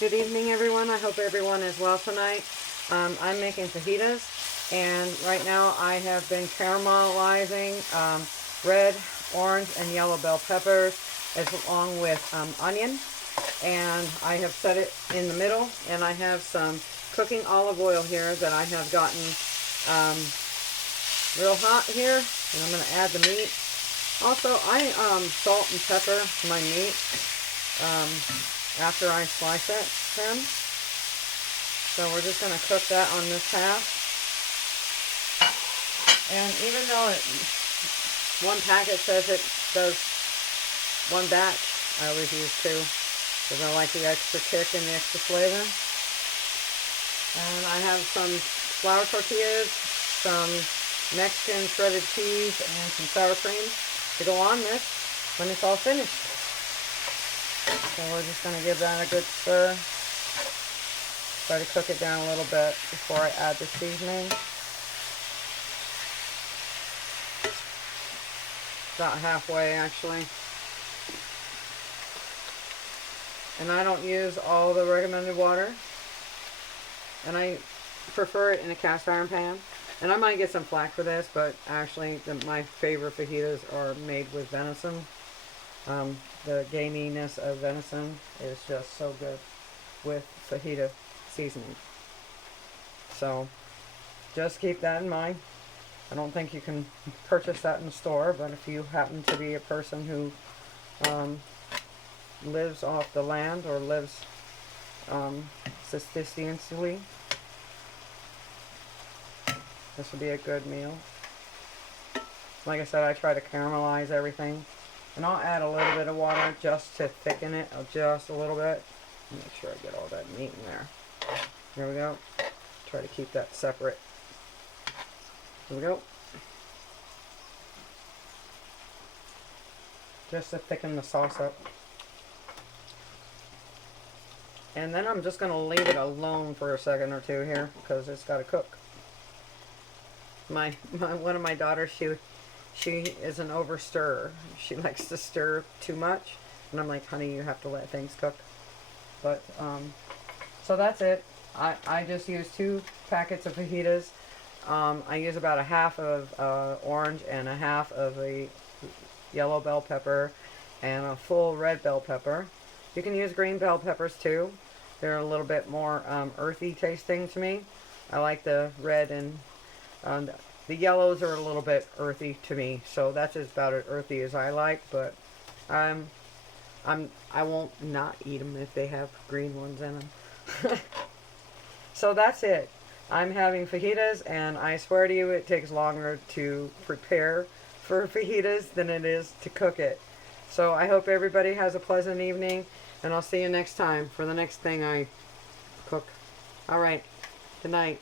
Good evening, everyone. I hope everyone is well tonight. I'm making fajitas, and right now I have been caramelizing red, orange, and yellow bell peppers, along with onion, and I have set it in the middle, and I have some cooking olive oil here that I have gotten real hot here, and I'm going to add the meat. Also, I salt and pepper my meat after I slice it then. So we're just going to cook that on this half. And even though one packet says it does one batch, I always use two because I like the extra kick and the extra flavor. And I have some flour tortillas, some Mexican shredded cheese, and some sour cream to go on this when it's all finished. So we're just going to give that a good stir. Try to cook it down a little bit before I add the seasoning. About halfway, actually. And I don't use all the recommended water. And I prefer it in a cast iron pan. And I might get some flack for this, but actually my favorite fajitas are made with venison. The gaminess of venison is just so good with fajita seasoning. So just keep that in mind. I don't think you can purchase that in the store, but if you happen to be a person who lives off the land or lives subsistentially, this would be a good meal. Like I said, I try to caramelize everything. And I'll add a little bit of water just to thicken it, just a little bit. Make sure I get all that meat in there. There we go. Try to keep that separate. There we go. Just to thicken the sauce up. And then I'm just going to leave it alone for a second or two here because it's got to cook. One of my daughters, she is an over-stirrer. She likes to stir too much. And I'm like, honey, you have to let things cook. But, so that's it. I just use 2 packets of fajitas. I use about a half of orange and a half of a yellow bell pepper and a full red bell pepper. You can use green bell peppers too. They're a little bit more earthy tasting to me. I like the red and the yellows are a little bit earthy to me, so that's about as earthy as I like. But I won't not eat them if they have green ones in them. So that's it. I'm having fajitas, and I swear to you, it takes longer to prepare for fajitas than it is to cook it. So I hope everybody has a pleasant evening, and I'll see you next time for the next thing I cook. All right. Good night.